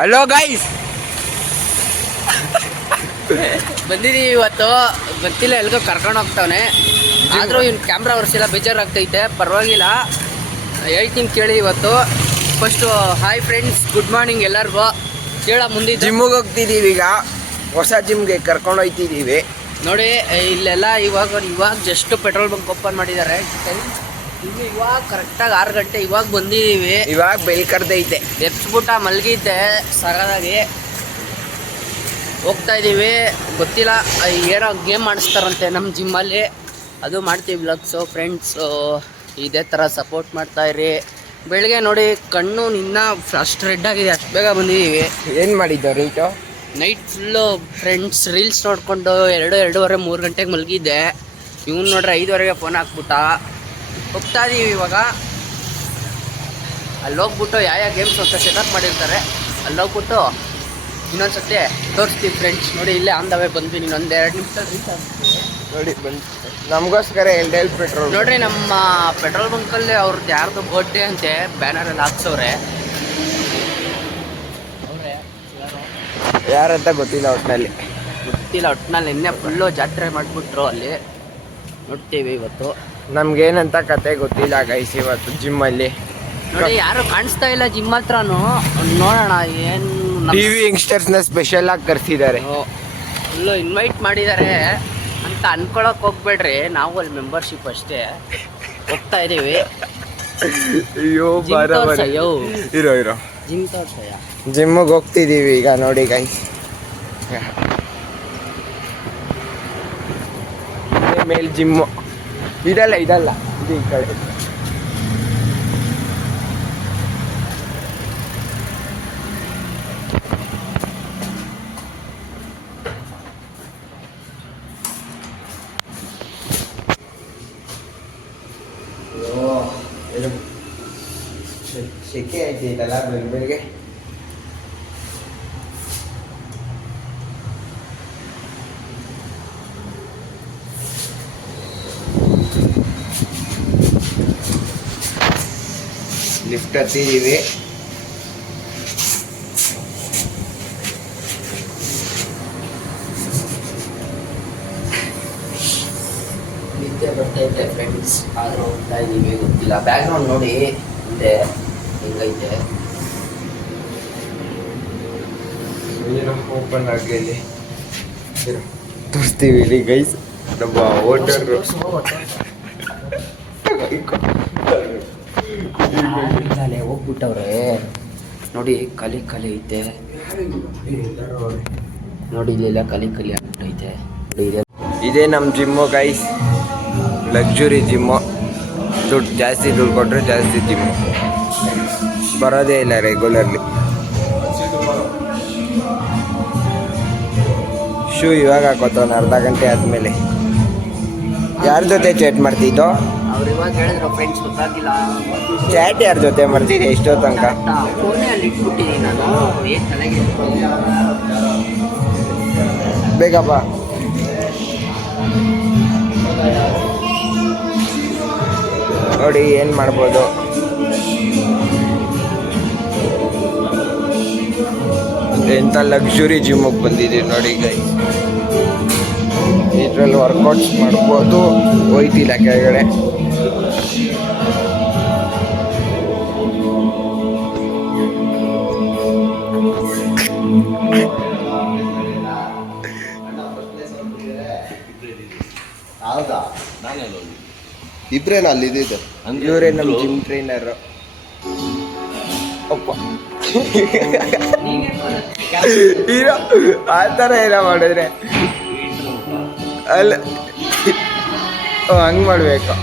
Hello guys, ಬಂದಿದ್ದೀವಿ ಇವತ್ತು. ಗೊತ್ತಿಲ್ಲ ಎಲ್ಗೋ ಕರ್ಕೊಂಡು ಹೋಗ್ತಾವನೆ. ಆದರೂ ಇವ್ನು ಕ್ಯಾಮ್ರಾ ಒರೆಸಿಲ್ಲ, ಬೇಜಾರಾಗ್ತೈತೆ. ಪರವಾಗಿಲ್ಲ, ಹೇಳ್ತೀನಿ ಕೇಳಿ. ಇವತ್ತು first hi friends, good morning ಎಲ್ಲರಿಗೂ. ಕೇಳ ಮುಂದೆ ಜಿಮ್ಮಿಗೆ ಹೋಗ್ತಿದ್ದೀವಿ. ಈಗ ಹೊಸ ಜಿಮ್ಗೆ ಕರ್ಕೊಂಡು ಹೋಗ್ತಿದ್ದೀವಿ. ನೋಡಿ ಇಲ್ಲೆಲ್ಲ ಇವಾಗ ಜಸ್ಟ್ ಪೆಟ್ರೋಲ್ ಬಂಕ್ ಓಪನ್ ಮಾಡಿದ್ದಾರೆ. ಇವಾಗ ಕರೆಕ್ಟಾಗಿ 6 ಗಂಟೆ ಇವಾಗ ಬಂದಿದ್ದೀವಿ. ಇವಾಗ ಬೆಲ್ ಕರ್ದೈತೆ, ಎಪ್ಸ್ಬಿಟ್ಟ ಮಲಗಿದ್ದೆ ಸರದಾಗಿ. ಹೋಗ್ತಾ ಇದ್ದೀವಿ. ಗೊತ್ತಿಲ್ಲ ಏನೋ ಗೇಮ್ ಮಾಡಿಸ್ತಾರಂತೆ ನಮ್ಮ ಜಿಮ್ಮಲ್ಲಿ, ಅದು ಮಾಡ್ತೀವಿ ವ್ಲಾಗ್ಸು. ಫ್ರೆಂಡ್ಸು ಇದೇ ಥರ ಸಪೋರ್ಟ್ ಮಾಡ್ತಾಯಿರಿ. ಬೆಳಗ್ಗೆ ನೋಡಿ ಕಣ್ಣು ನಿನ್ನ ಅಷ್ಟು ರೆಡ್ ಆಗಿದೆ, ಅಷ್ಟು ಬೇಗ ಬಂದಿದ್ದೀವಿ. ಏನು ಮಾಡಿದ್ದು right? Night full friends reels ನೋಡಿಕೊಂಡು 2:30 3 ಗಂಟೆಗೆ ಮಲಗಿದ್ದೆ. ಇವ್ನು ನೋಡ್ರೆ 5:30ಗೆ ಫೋನ್ ಹಾಕ್ಬಿಟ್ಟ. ಹೋಗ್ತಾ ಇದ್ದೀವಿ ಇವಾಗ. ಅಲ್ಲಿ ಹೋಗ್ಬಿಟ್ಟು ಯಾವ ಗೇಮ್ಸ್ ಅಂತ ಸೆಟಪ್ ಮಾಡಿರ್ತಾರೆ, ಅಲ್ಲಿ ಹೋಗ್ಬಿಟ್ಟು ಇನ್ನೊಂದು ಸತಿ ತೋರಿಸ್ತೀವಿ ಫ್ರೆಂಡ್ಸ್. ನೋಡಿ ಇಲ್ಲೇ ಆನ್ ದ ವೇ ಬಂದ್ವಿ. ಇನ್ನೊಂದು 2 ನಿಮಿಷದಲ್ಲಿ ರೀಚ್ ಆಗ್ತೀವಿ. ನೋಡಿ ಬಂದು ನಮಗೋಸ್ಕರ ಎಲ್ ಪೆಟ್ರೋಲ್. ನೋಡ್ರಿ ನಮ್ಮ ಪೆಟ್ರೋಲ್ ಬಂಕಲ್ಲಿ ಅವ್ರದ್ದು ಯಾರ್ದು ಬರ್ಡೇ ಅಂತೆ, ಬ್ಯಾನರಲ್ಲಿ ಹಾಕ್ಸವ್ರೆ. ಯಾರಂತ ಗೊತ್ತಿಲ್ಲ, ಒಟ್ಟಿನಲ್ಲಿ ನಿನ್ನೆ ಫುಲ್ಲು ಜಾತ್ರೆ ಮಾಡಿಬಿಟ್ರು ಅಲ್ಲಿ. ನೋಡ್ತೀವಿ ಇವತ್ತು. ನಮ್ಗೇನಂತ ಕತೆ ಗೊತ್ತಿಲ್ಲ ಗೈಸ್. ಇವತ್ತು ಜಿಮ್ಮಲ್ಲಿ ನೋಡಿ ಯಾರು ಕಾಣಿಸ್ತಾ ಇಲ್ಲ ಜಿಮ್ ಹತ್ರನು. ನೋಡೋಣ ಏನು ಟಿವಿ ಯಂಗ್ಸ್ಟರ್ಸ್ನ ಸ್ಪೆಷಲ್ ಆಗಿ ಕರ್ಸಿದ್ದಾರೆ. ಫುಲ್ಲು ಇನ್ವೈಟ್ ಮಾಡಿದ್ದಾರೆ ಅಂತ ಅನ್ಕೊಳಕ್ ಹೋಗ್ಬೇಡ್ರಿ. ನಾವು ಅಲ್ಲಿ ಮೆಂಬರ್ಶಿಪ್ ಅಷ್ಟೇ. ಹೋಗ್ತಾ ಇದೀವಿ. ಅಯ್ಯೋ ಇರೋ ಜಿಮ್ ತೋರ್ಸಯ್ಯ. ಜಿಮ್ಮಿಗೆ ಹೋಗ್ತಿದ್ದೀವಿ ಈಗ. ನೋಡಿ ಗೈಸ್, ಮೇಲ್ ಜಿಮ್ಮು ಇದಲ್ಲ ಇದು ಈ ಕಡೆ. ಸೆಕೆ ಆಯ್ತೈತಲ್ಲ ಬೆಳಿಗ್ಗೆ. ಲಿಫ್ಟ್ ಹತ್ತಿದ್ದೀವಿ. ನಿದ್ದೆ ಬರ್ತೈತೆ ಫ್ರೆಂಡ್ಸ್, ಆದರೂ ಹೋಗ್ತಾ ಇದ್ದೀವಿ. ಗೊತ್ತಿಲ್ಲ, ಬ್ಯಾಕ್ಗ್ರೌಂಡ್ ನೋಡಿ ಹಿಂದೆ ಹೆಂಗೈತೆ. ಓಪನ್ ಆಗಲಿ ತೋರಿಸ್ತೀವಿ ಇಲ್ಲಿ ಗೈಸ್. ನಮ್ಮ ಓಟರು ಹೋಗ್ಬಿಟ್ಟವ್ರೆ. ನೋಡಿ ಕಲಿ ಐತೆ. ನೋಡಿ ಇಲ್ಲೆಲ್ಲ ಕಲಿ ಆಗ್ಬಿಟ್ಟೈತೆ. ಇದೇ ನಮ್ಮ ಜಿಮ್ಮು ಗೈಸ್, ಲಕ್ಸುರಿ ಜಿಮ್ಮು. ಜಾಸ್ತಿ ದುಡ್ಡು ಕೊಟ್ಟರೆ ಜಾಸ್ತಿ ಜಿಮ್ಮು. ಬರೋದೇ ಇಲ್ಲ ರೆಗ್ಯುಲರ್ಲಿ. ಶೂ ಇವಾಗ ಹಾಕೋತವನು ಅರ್ಧ ಗಂಟೆ ಆದಮೇಲೆ. ಯಾರ ಜೊತೆ ಚಾಟ್ ಮಾಡ್ತಿದ್ದೋ? ಅವ್ರು ಇವಾಗ ಹೇಳಿದ್ರು ಫ್ರೆಂಡ್ಸ್, ಗೊತ್ತಾಗಿಲ್ಲ. ಚಾಟ್ ಯಾರ ಜೊತೆ ಮಾಡ್ತಿದ್ದೆ ಇಷ್ಟೋ ತನಕ? ಫೋನೇ ಅಲ್ಲಿ ಇಟ್ಬಿಟ್ಟಿದ್ದೀನಿ ನಾನು. ಏನು ತಲೆಗೆ ಬೇಕಪ್ಪ. ನೋಡಿ ಏನು ಮಾಡ್ಬೋದು. ಎಂಥ ಲಕ್ಸುರಿ ಜಿಮ್ಮಿಗೆ ಬಂದಿದ್ದೀವಿ ನೋಡಿ ಗೈಸ್. ಇದರಲ್ಲಿ ವರ್ಕೌಟ್ಸ್ ಮಾಡ್ಬೋದು. ಹೋಯ್ತಿಲ್ಲ ಕೆಳಗಡೆ. ಹೌದಾ? ಇಬ್ರೇನ ಅಲ್ಲಿ ಇದ್ದಿದ್ದು? ಇವರೇ ನಮ್ಮ ಜಿಮ್ ಟ್ರೈನರು. ಅಪ್ಪ ಇರೋ ಆ ಥರ ಏನೋ ಮಾಡಿದ್ರೆ ಅಲ್ಲ, ಹಂಗೆ ಮಾಡಬೇಕು.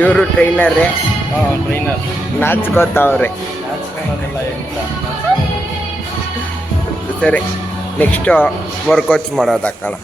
ಇವರು ಟ್ರೈನರೇ. ನಾಚ್ಕೋತಾವ್ರೆ. ಸರಿ, ನೆಕ್ಸ್ಟ್ ವರ್ಕೌಟ್ಸ್ ಮಾಡೋದು ಹಾಕೋಣ.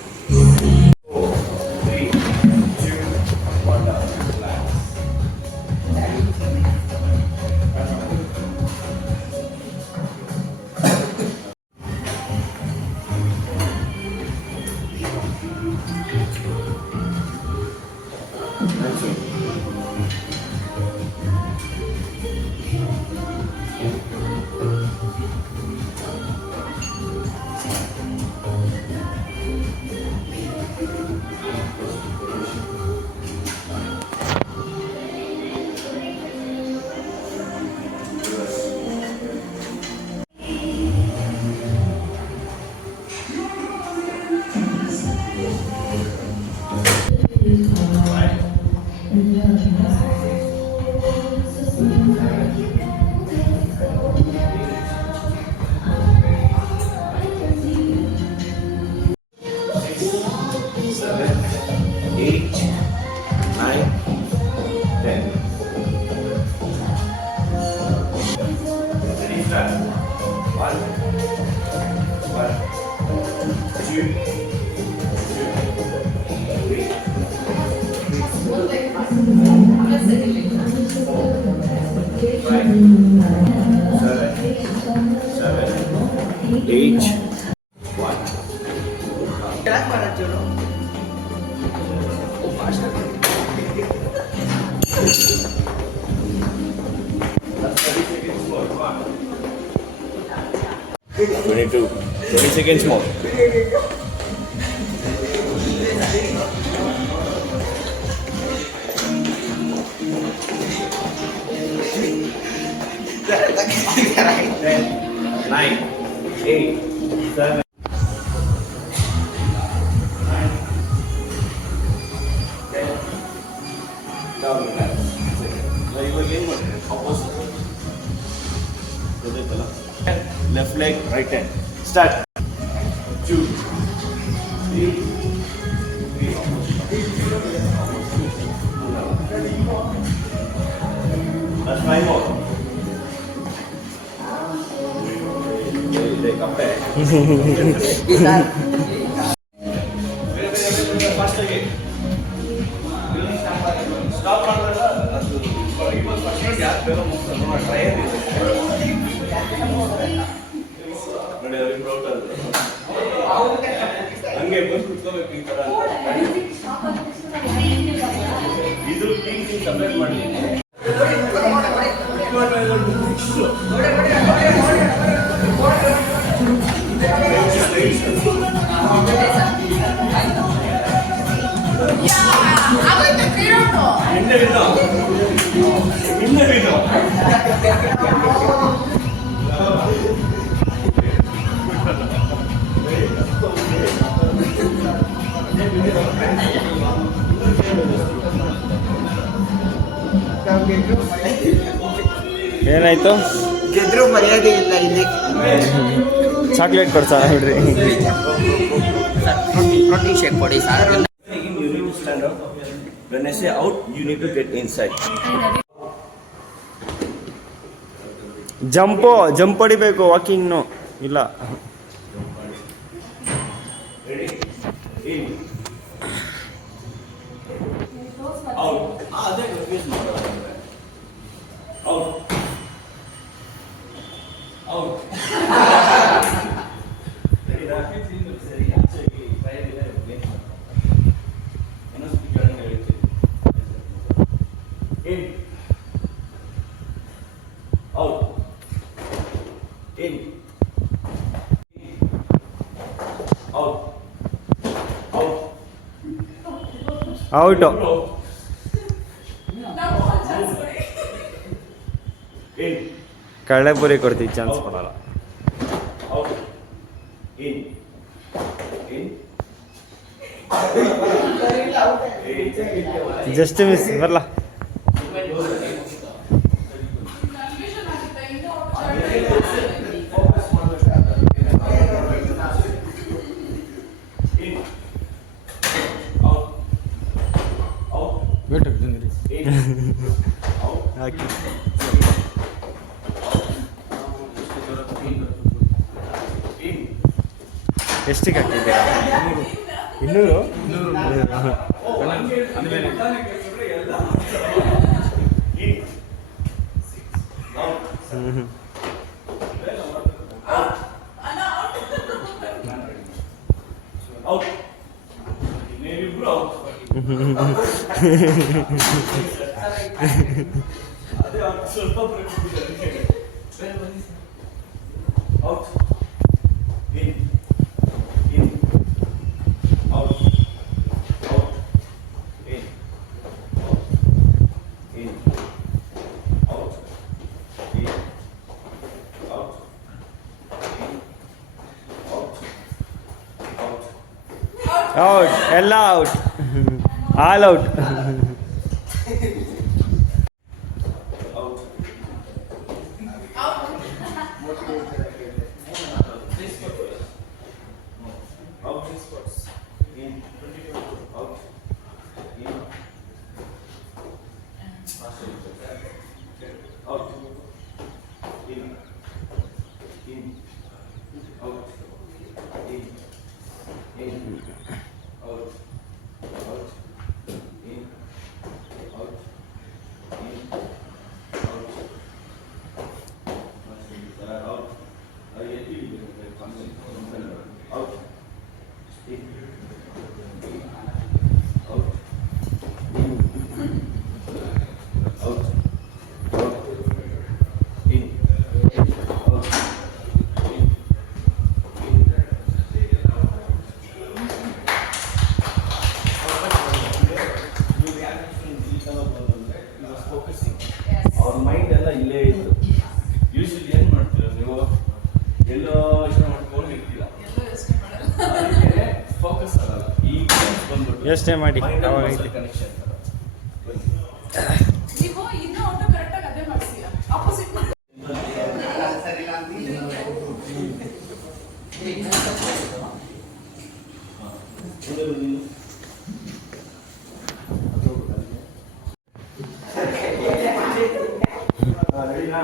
8, 9, 10. Ready, start. 1, 2, 8, 1. Twenty-two. 20 seconds more. Ten, 9, 8, 7. Left leg, right hand. Start. 2, 3, 3. That's 5 more. Come back. First again. Stop. ಹಂಗೆ ಬಂದು ಕುತ್ಕೋಬೇಕು ಈ ತರ ಇದು ಸಪ್ರೇಟ್ ಮಾಡಿ ಏನಾಯ್ತು? ಗೆದ್ರು ಮರ್ಯಾದೆ ಇಲ್ಲ ಇಲ್ಲಿ. ಚಾಕ್ಲೇಟ್ ಕೊಡ್ಸೋಣ ಬಿಡ್ರಿ. ಪ್ರೋಟೀನ್ ಶೇಕ್ ಕೊಡಿ sir. You need to stand up. When I say out, you need to get inside. Jump ಹೊಡಿಬೇಕು, ವಾಕಿಂಗ್ನು ಇಲ್ಲ. Ready? In. Out. ಅದೇ confuse ಮಾಡೋದು. Out. Out. Ready ನಾ? ಸರಿ ಆಚೆಗೆ ಫೈರ್ ಇದೆ ಏನು ಸ್ಪೀಕರ್ ಅಂತ ಹೇಳ್ತೀನಿ. In. Out. In. Out. Out. Out. In. ಕಳ್ಳೆಪುರಿ ಕೊಡ್ತೀವಿ, ಚಾನ್ಸ್ ಕೊಡಲ್ಲ. Out. In. In. Just miss ಬರಲ್ಲ. In. Out. Out. In. Out. Hockey In. ಎಷ್ಟಿಗೆ ಹಾಕಿದ್ದೀರಾ? 200? In. Out. Out. Maybe bro. Out. In. In. Out. Out. In. Out. In. Out. In. Out. In. Out. Out. Out ಎಲ್ಲ out all out Out. Out. In. Out. In. Out. In. In. Out. In. In. Out. Out. In. Out. In. Out. Out. Out. In. Out. Out. In. Out. ಅವ್ರ mind ಎಲ್ಲ ಇಲ್ಲೇ ಇತ್ತು. Usually ಏನ್ ಮಾಡ್ತೀರ ನೀವು? ಎಲ್ಲೋ ಯೋಚನೆ ಮಾಡ್ಕೊಂಡು ಇರ್ತೀರ. ಫೋಕಸ್ ಆಗಲ್ಲ. ಈ ಗೇಮ್ಸ್ ಬಂದ್ಬಿಟ್ಟು ಯೋಚನೆ ಮಾಡಿ mind and ಅವಾಗ muscle ಐತೆ. connection ತರ. ನೀವು ಇನ್ನೂ ಒಂದು ಕರೆಕ್ಟಾಗಿ ಅದೇ ಮಾಡಿಸ್ತೀರಾ ಆಪೋಸಿಟ್ ಮಾಡಿ ರೆಡಿನಾ?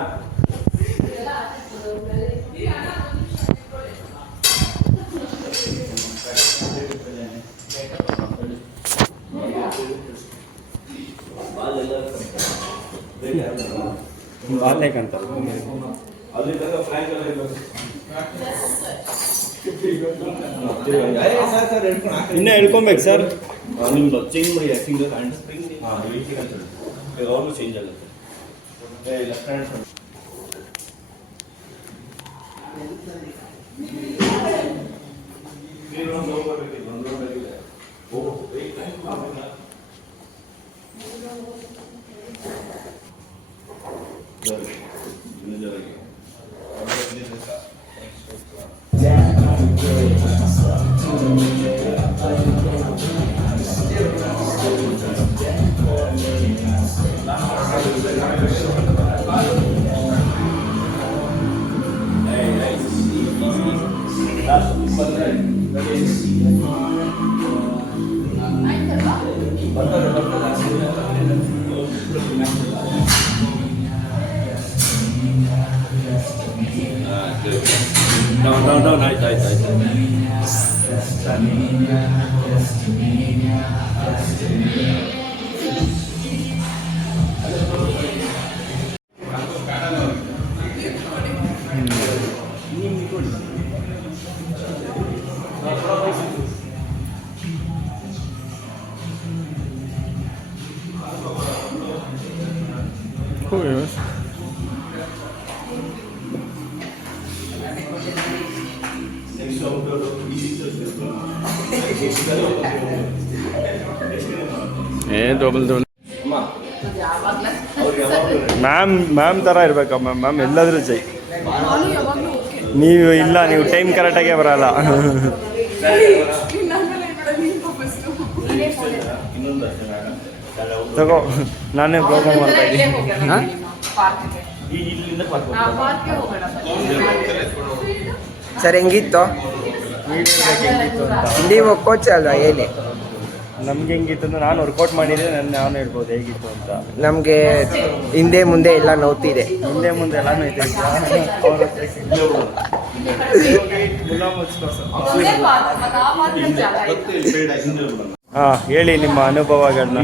ಬಾಲ್ಯಕ್ಕಂತ ಅಲ್ಲಿದ್ದಾಗ ಫ್ಲಾಂಕ್ ಎಲ್ಲ ಇರ್ಬೇಕು. ಇನ್ನೂ ಹೇಳ್ಕೊಬೇಕು ಸರ್. ನಿಮ್ದು ಚೇಂಜ್ ಮಾಡಿ ಫಿಂಗರ್ ಹ್ಯಾಂಡ್ ಸ್ಪ್ರಿಂಗ್ ವೀಟಿಂಗ್ ಅಂತ ಹೇಳಿ ಯಾವಾಗಲೂ ಚೇಂಜ್ ಆಗುತ್ತೆ. ಲೆಫ್ಟ್ ಹ್ಯಾಂಡ್ ಒಂದು ಹೋಗ್ಬರ್ಬೇಕಿತ್ತು, ಒಂದು ಹೋಗ್ಬೇಕಿದೆ. ಡೌನ್ ಆಯ್ತು ಆಯ್ತು ಆಯ್ತು. ಡಬಲ್ ಅಮ್ಮ ಅವ್ರಿಗೆ ಯಾವಾಗಲೂ ಮ್ಯಾಮ್ ಥರ ಇರ್ಬೇಕಮ್ಮ. ಮ್ಯಾಮ್ ಎಲ್ಲಾದ್ರೂ ಜೈ. ನಾನು ಯಾವಾಗಲೂ ಓಕೆ ನೀವು ಇಲ್ಲ, ನೀವು ಟೈಮ್ ಕರೆಕ್ಟಾಗೆ ಬರಲ್ಲ. ಇನ್ನೊಂದ್ಮೇಲೆ ನೀನು ಫಸ್ಟು ಇನ್ನೊಂದು ಅಷ್ಟೇ ತಗೋ, ನಾನೇ ಪ್ರೋಗ್ರಾಮ್ ಮಾಡ್ತಾ ಇದ್ದೀನಿ. ಹಾಂ, ಪಾರ್ಕ್ಗೆ ಈ ಇಲ್ಲಿಂದ ಪಾರ್ಕ್ ಪಾರ್ಕ್ಗೆ ಹೋಗೋಣ ಸರ್ ಹೆಂಗಿತ್ತು? ಹೆಂಗಿತ್ತು ಅಂತ ನೀವು ಕೋಚ್ ಅಲ್ವಾ ಹೇಳಿ. ನಮ್ಗೆ ಹೆಂಗಿತ್ತು ಅಂದ್ರೆ ನಾನು ವರ್ಕೌಟ್ ಮಾಡಿದ್ರೆ ನಾನು ಹೇಳ್ಬೋದು ಹೇಗಿತ್ತು ಅಂತ. ನಮಗೆ ಹಿಂದೆ ಮುಂದೆ ಎಲ್ಲ ನೋವ್ತಿದೆ. ಹಿಂದೆ ಮುಂದೆ ಎಲ್ಲಾನು ಐತೆ. ಒಂದೇ ಪಾರ್ಕ್ ಮತ್ತೆ ಆ ಪಾರ್ಕ್ ಜಾಗ ಇಲ್ಲ. ಹಾಂ, ಹೇಳಿ ನಿಮ್ಮ ಅನುಭವಗಳನ್ನ.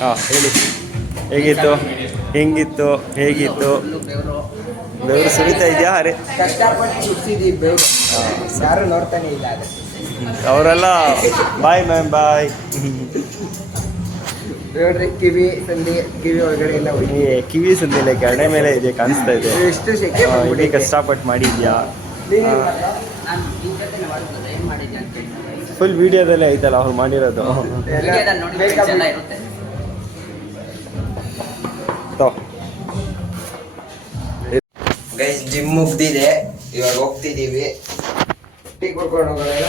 ಹಾಂ, ಹೇಳಿ. ಹೇಗಿತ್ತು ಹೆಂಗಿತ್ತು ಹೇಗಿತ್ತು? ಬೆವರು ಸುರಿತಾ ಇದೆಯಾ? ಅರೆ ಕಷ್ಟಪಟ್ಟು ಸುಡ್ತಿದ್ದೀವಿ ಬೇಗ, ಯಾರು ನೋಡ್ತಾನೆ ಇಲ್ಲ. ಅದು ಅವರೆಲ್ಲ ಬಾಯ್ ಮ್ಯಾಮ್ ಬಾಯ್. ನೋಡ್ರಿ ಕಿವಿ ಒಳಗಡೆ ಎಲ್ಲ ಹೋಗಿ ಕಿವಿ ಸುದ್ದಿಲ್ಲ ಕಡೆ ಮೇಲೆ ಇದೆ ಕಾಣಿಸ್ತಾ ಇದೆ. ಎಷ್ಟು ಸೆಕೆ ಇಡೀ ಕಷ್ಟಪಟ್ಟು ಮಾಡಿದ್ಯಾ. ನಾನು ನಿನ್ ಜೊತೆನೇ ಮಾಡ್ಬೋದು, ಏನ್ ಮಾಡಿದ್ಯಾ ಅಂತ ಕೇಳ್ತಾರೆ. ಫುಲ್ ವಿಡಿಯೋದಲ್ಲೇ ಐತಲ್ಲ ಅವ್ರು ಮಾಡಿರೋದು. ವಿಡಿಯೋದಲ್ಲಿ ನೋಡಿ friends ಎಲ್ಲ ಇರುತ್ತೆ. ಗೈಸ್ ಜಿಮ್ ಮುಗ್ದಿದೆ, ಇವಾಗ ಹೋಗ್ತಿದ್ದೀವಿ. ಟೀ ಕುಡ್ಕೊಂಡು ಹೋಗೋಣ.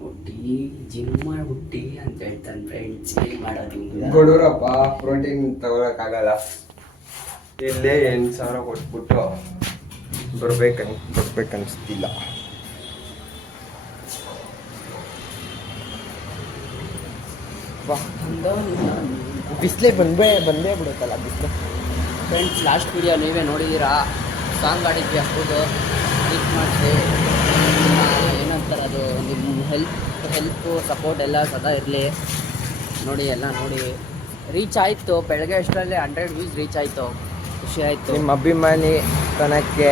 ಹುಟ್ಟಿ ಜಿಮ್ ಮಾಡ್ಬಿಟ್ಟಿ ಅಂತ ಹೇಳ್ತಾನೆ ಫ್ರೆಂಡ್ಸ್. ಏನ್ ಮಾಡೋದು ಇವ್ನಿಗೆ? ಕೊಡೋರಪ್ಪ, ಪ್ರೋಟೀನ್ ತಗೊಳಕ್ಕಾಗಲ್ಲ. ಇಲ್ಲೇ 8,000 ಕೊಟ್ಬಿಟ್ಟು ಬರ್ಬೇಕನ್ನಿಸ್ತಿಲ್ಲ. ಬಿಸಿಲೇ ಬಂದೇ ಬಿಡುತ್ತಲ್ಲ ಬಿಸಿಲು. ಫ್ರೆಂಡ್ಸ್ ಲಾಸ್ಟ್ ವಿಡಿಯೋ ನೀವೇ ನೋಡಿದ್ದೀರಾ. ಸಾಂಗ್ ಆಡಿದ್ವಿ ಅಷ್ಟೊಂದು ಕ್ಲಿಕ್ ಮಾಡಿಸಿ. ಏನಂತಾರೆ ಅದು, ನಿಮ್ಮ ಹೆಲ್ಪು ಸಪೋರ್ಟ್ ಎಲ್ಲ ಸದಾ ಇರಲಿ. ನೋಡಿ ಎಲ್ಲ ನೋಡಿ ರೀಚ್ ಆಯಿತು. ಬೆಳಗ್ಗೆ ಅಷ್ಟರಲ್ಲೇ 100 ವ್ಯೂಸ್ ರೀಚ್ ಆಯಿತು. ಖುಷಿ ಆಯಿತು. ನಿಮ್ಮ ಅಭಿಮಾನಿ ತನಕ್ಕೆ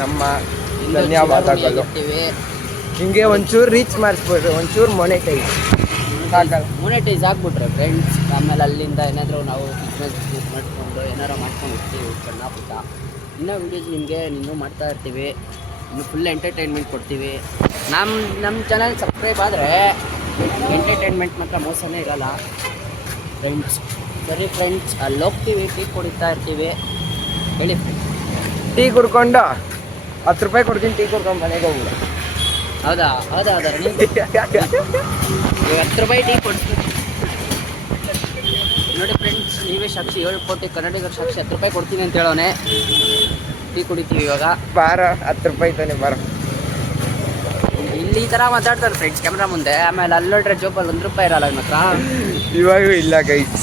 ನಮ್ಮ ಧನ್ಯವಾದಗಳು. ನಿಮಗೆ ಒಂಚೂರು ರೀಚ್ ಮಾಡಿಸ್ಬೋದು, ಒಂಚೂರು ಮೊನೆಟೈಸ್ ಆಗ್ಬಿಟ್ರೆ ಫ್ರೆಂಡ್ಸ್, ಆಮೇಲೆ ಅಲ್ಲಿಂದ ಏನಾದರೂ ನಾವು ಬಿಸ್ನೆಸ್ ಮಾಡಿಕೊಂಡು ಏನಾರು ಮಾಡ್ಕೊಂಡು ಇರ್ತೀವಿ ಸಣ್ಣ ಪುಟ್ಟ. ಇನ್ನೂ ವೀಡಿಯೋಸ್ ನಿಮಗೆ ಇನ್ನೂ ಮಾಡ್ತಾ ಇರ್ತೀವಿ. ಇನ್ನು ಫುಲ್ ಎಂಟರ್ಟೈನ್ಮೆಂಟ್ ಕೊಡ್ತೀವಿ. ನಮ್ಮ ಚಾನಲ್ ಸಬ್ಸ್ಕ್ರೈಬ್ ಆದರೆ ಎಂಟರ್ಟೈನ್ಮೆಂಟ್ ಮಾತ್ರ ಮೋಸನೇ ಇರೋಲ್ಲ ಫ್ರೆಂಡ್ಸ್. ಸರಿ ಫ್ರೆಂಡ್ಸ್, ಅಲ್ಲಿ ಹೋಗ್ತೀವಿ, ಟೀ ಕುಡಿತಾ ಇರ್ತೀವಿ. ಹೇಳಿ ಫ್ರೆಂಡ್ಸ್. ಟೀ ಕುಡ್ಕೊಂಡು 10 ರೂಪಾಯಿ ಕೊಡ್ತೀನಿ, ಟೀ ಕುಡ್ಕೊಂಡು ಮನೆಗೆ ಹೋಗ್ಬಿಡು. ಹೌದಾ ಈಗ 10 ರೂಪಾಯಿ ಟೀ ಕೊಡ್ತೀನಿ ನೋಡಿ ಫ್ರೆಂಡ್ಸ್. ನೀವೇ ಸಾಕ್ಷಿ, 7 ಕೋಟಿ ಕನ್ನಡಿಗರ ಸಾಕ್ಷಿ. 10 ರೂಪಾಯಿ ಕೊಡ್ತೀನಿ ಅಂತ ಹೇಳೋನೆ. ಟೀ ಕುಡಿತೀವಿ ಇವಾಗ. ಬಾರ 10 ರೂಪಾಯಿ ತಾನೆ ಬಾರ. ಇಲ್ಲಿ ಈ ಥರ ಮಾತಾಡ್ತಾರೆ ಫ್ರೆಂಡ್ಸ್ ಕ್ಯಾಮ್ರಾ ಮುಂದೆ. ಆಮೇಲೆ ಅಲ್ಲಿ ನೋಡ್ರೆ ಜೋಬಲ್ಲಿ 1 ರೂಪಾಯಿ ಇರಲ್ಲ ನನ್ನ ಹತ್ರ. ಇವಾಗೂ ಇಲ್ಲ ಗೈಸ್,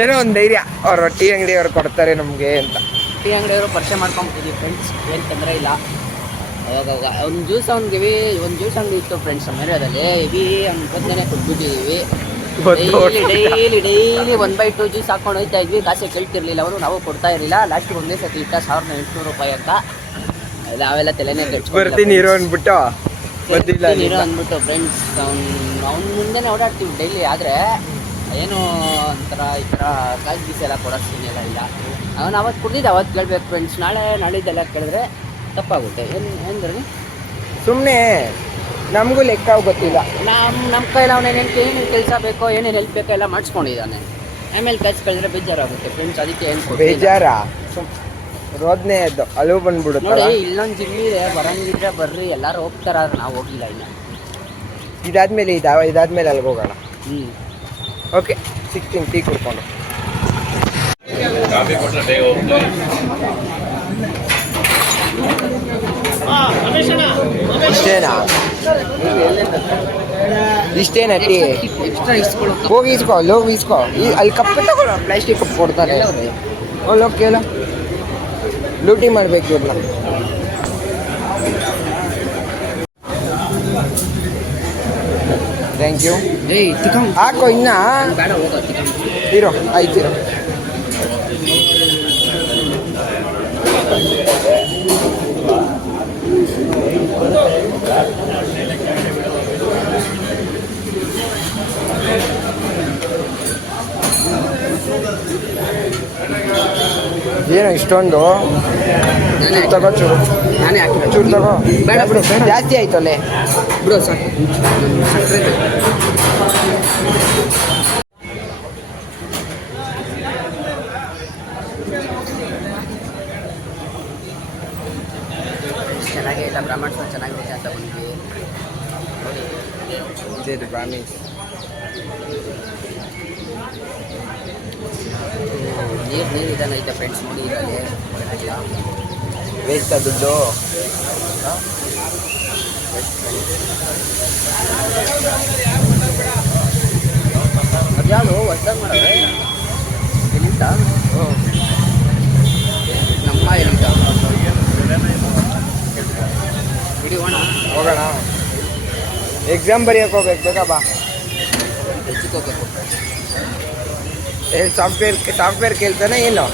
ಏನೋ ಒಂದು ಧೈರ್ಯ, ಅವ್ರ ಟೀ ಅಂಗಡಿ ಅವ್ರು ಕೊಡ್ತಾರೆ ನಮಗೆ ಅಂತ. ಟೀ ಅಂಗಡಿಯವರು ಪರಿಚಯ ಮಾಡ್ಕೊಂಬಿಟ್ಟಿದ್ದೀವಿ ಫ್ರೆಂಡ್ಸ್, ಏನು ತೊಂದರೆ ಇಲ್ಲ. ಅವಾಗ ಒಂದು ಜ್ಯೂಸ್ ಅವ್ನಿಗೆ ಒಂದು ಜ್ಯೂಸ್ ಅಂಗಡಿ ಇತ್ತು ಫ್ರೆಂಡ್ಸ್ ನಮ್ಮ ಏರಿಯಾದಲ್ಲಿ. ಅವ್ನ ಬದಲೇ ಕೊಟ್ಬಿಟ್ಟಿದ್ದೀವಿ. ಡೈಲಿ 1/2 ಜ್ಯೂಸ್ ಹಾಕೊಂಡು ಹೋಗ್ತಾ ಇದ್ವಿ. ಕಾಸೆ ಕೇಳ್ತಿರ್ಲಿಲ್ಲ ಅವರು, ನಾವು ಕೊಡ್ತಾ ಇರಲಿಲ್ಲ. ಲಾಸ್ಟಿಗೆ ಒಂದೇ ಸತಿ ಇಟ್ಟ 1800 ರೂಪಾಯಿ ಅಂತ. ಅವೆಲ್ಲ ತಲೆನೇ ಬರ್ತೀನಿ ಇರೋ ಅಂದ್ಬಿಟ್ಟು ನೀರು ಅಂದ್ಬಿಟ್ಟು ಫ್ರೆಂಡ್ಸ್. ಅವ್ನ ಮುಂದೆನೇ ಓಡಾಡ್ತೀವಿ ಡೈಲಿ. ಆದರೆ ಏನು ಒಂಥರ ಈ ಥರ ಕಾಸು ಗೀಸೆ ಎಲ್ಲ ಕೊಡೋ ಸೀನ್ ಎಲ್ಲ ಇಲ್ಲ. ಅವನು ಅವತ್ತು ಕುಡಿದಿದ್ದು ಅವತ್ತು ಕೇಳ್ಬೇಕು ಫ್ರೆಂಡ್ಸ್. ನಾಳಿದ್ದೆಲ್ಲ ಕೇಳಿದ್ರೆ ತಪ್ಪಾಗುತ್ತೆ. ಏನು ಸುಮ್ಮನೆ ನಮಗೂ ಲೆಕ್ಕ ಗೊತ್ತಿಲ್ಲ. ನಮ್ಮ ಕೈಲಿ ಅವನೇನೇನು ಕೆಲಸ ಬೇಕೋ, ಏನೇನು ಹೆಲ್ಪ್ ಬೇಕೋ ಎಲ್ಲ ಮಾಡಿಸ್ಕೊಂಡಿದ್ದಾನೆ. ಆಮೇಲೆ ಕಾಸು ಕೇಳಿದ್ರೆ ಬೇಜಾರಾಗುತ್ತೆ ಫ್ರೆಂಡ್ಸ್. ಅದಕ್ಕೆ ಏನು ಬೇಜಾರ ರೋದನೆ ಅದು ಅಲ್ಲೂ ಬಂದ್ಬಿಡುತ್ತೆ. ನೋಡಿ ಇಲ್ಲೊಂದು ಜಿಮ್ ಇದೆ, ಬರಂಗಿದ್ರೆ ಬರ್ರಿ, ಎಲ್ಲರೂ ಹೋಗ್ತಾರ. ನಾವು ಹೋಗಿಲ್ಲ ಇನ್ನು. ಇದಾದ್ಮೇಲೆ ಅಲ್ಲಿಗೆ ಹೋಗೋಣ. ಓಕೆ, ಸಿಗ್ತೀನಿ ಟೀ ಕುಡ್ಕೊಂಡು. ಇಷ್ಟೇನಾ ಟೀ? ಎಕ್ಸ್ಟ್ರಾ ಇಸ್ಕೊಳ್ಳೋ ಹೋಗಿ ಇಸ್ಕೊ. ಅಲ್ಲಿ ಕಪ್ ತಗೊಳ್ಳೋ, ಪ್ಲಾಸ್ಟಿಕ್ ಕಪ್ ಕೊಡ್ತಾರೆ. ಹೋಗಿ ಕೇಳೋ, ಲೂಟಿ ಮಾಡ್ಬೇಕು ಇವ್ರನ್ನ. Thank you. ಹಾಕೋ ಇನ್ನ ಬೇಡ, ಹೋಗೋ ಇರೋ. ಆಯ್ತಿರೋ. ಏನೋ ಇಷ್ಟೊಂದು ತಗೋ, ಚೂರು ನಾನೇ ಹಾಕಿ ಚೂರು ತಗೋ. ಬೇಡ ಬಿಡು, ಬೇಡ, ಜಾಸ್ತಿ ಆಯ್ತಲ್ಲೇ ಬಿಡು ಸಾಕು. ಚೆನ್ನಾಗೇ ಇಲ್ಲ, ಬ್ರಾಹ್ಮಣ್ಸ್ ಚೆನ್ನಾಗಿರುತ್ತೆ ಅಂತ ಬಂದ್ವಿ. ಇದು ಬ್ರಾಹ್ಮಿನ್ಸ್. ನೀರು ಇದನ್ನೈತೆ ಫ್ರೆಂಡ್ಸ್, ನೋಡಿ ಇರಲ್ಲಿ ವೇಸ್ಟ್ ದುಡ್ಡು. ಅದ್ಯಾವುದು ಹೊಸ್ದಾಗಿ ಮಾಡೋದು ಎಲ್ಲಿಂದ? ನಮ್ಮ ಎಲ್ಲಿಂದ ಹಿಡಿಯೋಣ, ಹೋಗೋಣ. ಎಕ್ಸಾಮ್ ಬರೆಯೋಕೆ ಹೋಗ್ಬೇಕು, ಬೇಗ ಬಾ. ಹೆಚ್ಚಿಕೋಬೇಕು. ಸಾಫ್ಟ್ವೇರ್ ಕೇಳ್ತಾನೆ ಏನು?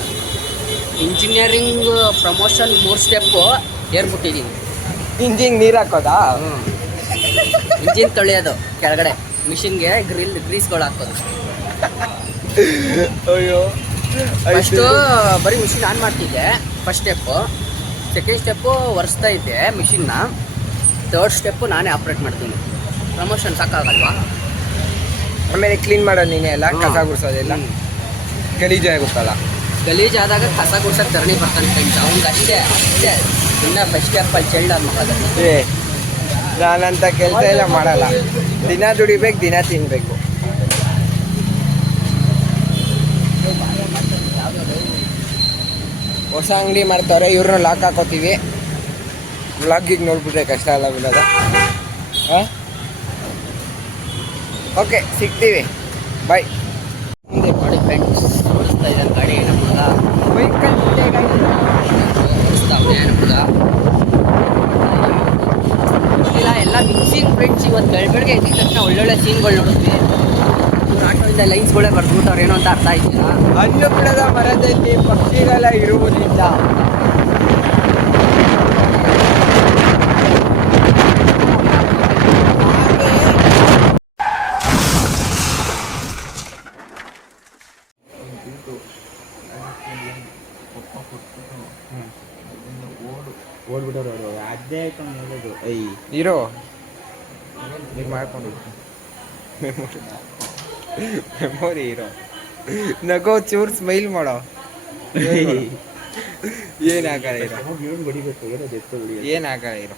ಇಂಜಿನಿಯರಿಂಗ್ ಪ್ರಮೋಷನ್ 3 ಸ್ಟೆಪ್ಪು ಏರ್ಬಿಟ್ಟಿದ್ದೀನಿ. ಇಂಜಿಂಗ್ ನೀರು ಹಾಕೋದಾ? ಇಂಜಿನ್ ತೊಳೆಯೋದು ಕೆಳಗಡೆ ಮಿಷಿನ್ಗೆ ಗ್ರೀಸ್ಗಳು ಹಾಕೋದು. ಅಯ್ಯೋ ಫಸ್ಟು ಬರೀ ಮಿಷಿನ್ ಆನ್ ಮಾಡ್ತಿದ್ದೆ ಫಸ್ಟ್ ಸ್ಟೆಪ್ಪು. ಸೆಕೆಂಡ್ ಸ್ಟೆಪ್ಪು ಒರೆಸ್ತಾ ಇದ್ದೆ ಮಿಷಿನ್ನ. ಥರ್ಡ್ ಸ್ಟೆಪ್ಪು ನಾನೇ ಆಪ್ರೇಟ್ ಮಾಡ್ತೀನಿ. ಪ್ರಮೋಷನ್ ಸಾಕಾಗಲ್ವಾ? ಆಮೇಲೆ ಕ್ಲೀನ್ ಮಾಡೋ ನೀನೇ ಎಲ್ಲ ಕಸ ಗುಡ್ಸೋದೆಲ್ಲ ಗಲೀಜಾಗುತ್ತಲ್ಲ. ಗಲೀಜಾದಾಗ ಕಸ ಗುಡ್ಸೋಕೆ ತರಣಿ ಬರ್ತಾನೆ ಫ್ರೆಂಡ್ಸ್. ಅವ್ನಿಗೆ ಅಷ್ಟೇ ಇನ್ನು ಫಸ್ಟ್ ಸ್ಟೆಪ್ಪಲ್ಲಿ ಚೈಲ್ಡ್ ಮಕ್ಕಳು. ಏ ನಾನಂತ ಕೆಲಸ ಎಲ್ಲ ಮಾಡಲ್ಲ. ದಿನ ದುಡಿಬೇಕು, ದಿನ ತಿನ್ನಬೇಕು. ಹೊಸ ಅಂಗಡಿ ಮಾಡ್ತಾರೆ, ಇವ್ರನ್ನ ಲಾಕ್ ಹಾಕೋತೀವಿ. ವ್ಲಾಗಿಗೆ ನೋಡ್ಬಿಟ್ರೆ ಕಷ್ಟ ಅಲ್ಲ ಬಿಡೋದ. ಹಾಂ ಓಕೆ, ಸಿಗ್ತೀವಿ, ಬಾಯ್. ಮುಂದೆ ನೋಡಿ ಫ್ರೆಂಡ್ಸ್, ಓಡಿಸ್ತಾ ಇದ್ದಾನೆ ಗಾಡಿ ನಮ್ಮ ಹುಡುಗ. ವೆಹಿಕಲ್ ಓಡಿಸ್ತಾವನೆ ನಮ್ಮ ಹುಡುಗ. ಇಲ್ಲ ಎಲ್ಲ ಮಿಕ್ಸಿಂಗ್ ಫ್ರೆಂಡ್ಸ್. ಇವತ್ತು ಬೆಳಗ್ಗೆ ಎದ್ದಿದ ತಕ್ಷಣ ಒಳ್ಳೊಳ್ಳೆ ಸೀನ್ಗಳು ನೋಡಿದ್ವಿ. ಇವ್ರು ಆಟೋದಿಂದ ಲೈನ್ಸ್ಗಳೇ ಬರ್ದ್ಬಿಟ್ಟವ್ರು, ಏನೋ ಅಂತ ಅರ್ಥ ಆಯ್ತಿಲ್ಲ. ಹಣ್ಣು ಬಿಡದ ಮರದಲ್ಲಿ ಪಕ್ಷಿಗಳ ಇರುವುದಿಲ್ಲ. ಓಡ್ಬಿಟ್ಟವ್ರು ಅದೇ ಹೇಳೋದು. ಇರೋ ಈಗ ಮಾಡ್ಕೊಂಡು ಮೆಮೊರಿ ಇರೋ. ನಗೋ, ಚೂರು ಸ್ಮೈಲ್ ಮಾಡೋ. ಏನಾಗಲ್ಲ ಇರೋ, ಹೊಡಿಬೇಕು, ಏನೋ ಏನಾಗಲ್ಲ ಇರೋ.